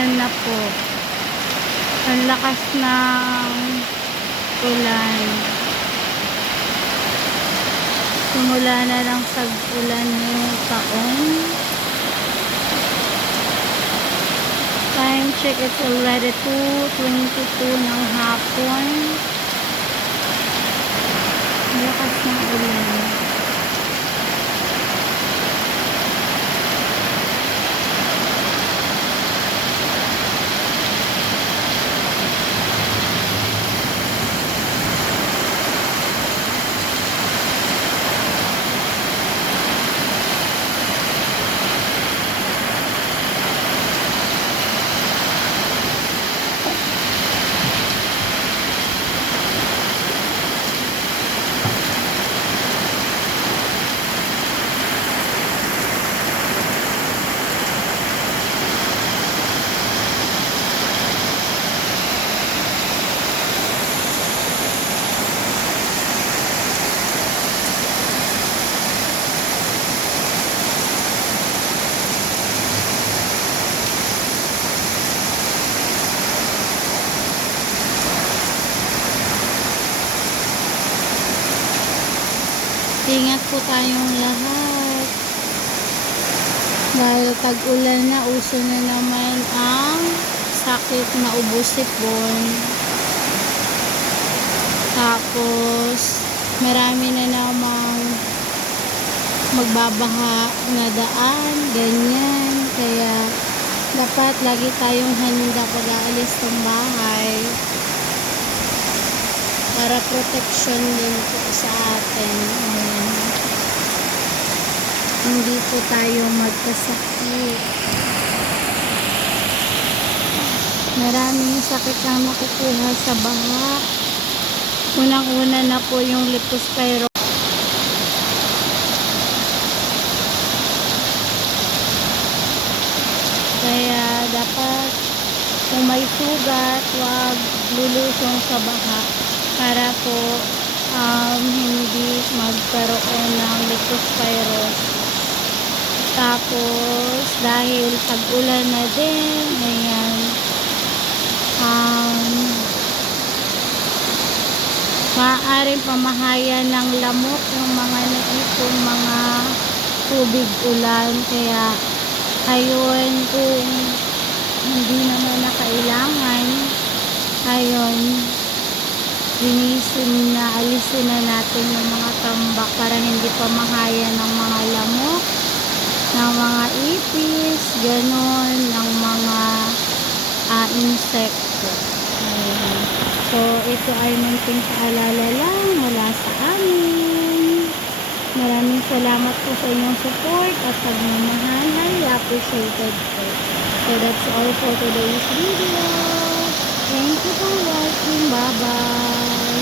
tagulan na po. Ang lakas ng ulan. Simula na lang tag-ulan ngayong taon. Time check, it's already 2.22 ng hapon. Ang lakas ng ulan. Ingat po tayong lahat. Dahil tag-ulan na, uso na naman ang sakit na ubusipon. Tapos, marami na namang magbabaha na daan, ganyan. Kaya, dapat lagi tayong handa pag aalis ng bahay para protection din po sa atin. Ayan. Hindi po tayo magkasakit. Maraming sakit ang nakukuha sa baha. Unang-una na po yung leptospiro. Kaya dapat kung may sugat, huwag lulusong sa baha para po um, hindi magkaroon ng leptospirosis. Tapos, dahil pag-ulan na din, ayan, um, maaaring pamahayan ng lamok yung mga naipong mga tubig ulan. Kaya, ayun, kung hindi naman na kailangan, ayun, linisin na, alisin na natin yung mga tambak para hindi pamahayan ng mga lamok, ng ganon, ng mga ah, insekto. Ayan. So, ito ay munting paalala lang mula sa amin. Maraming salamat po sa inyong support at pagmamahal. Highly appreciated po. So, that's all for today's video. Thank you for watching. Bye-bye.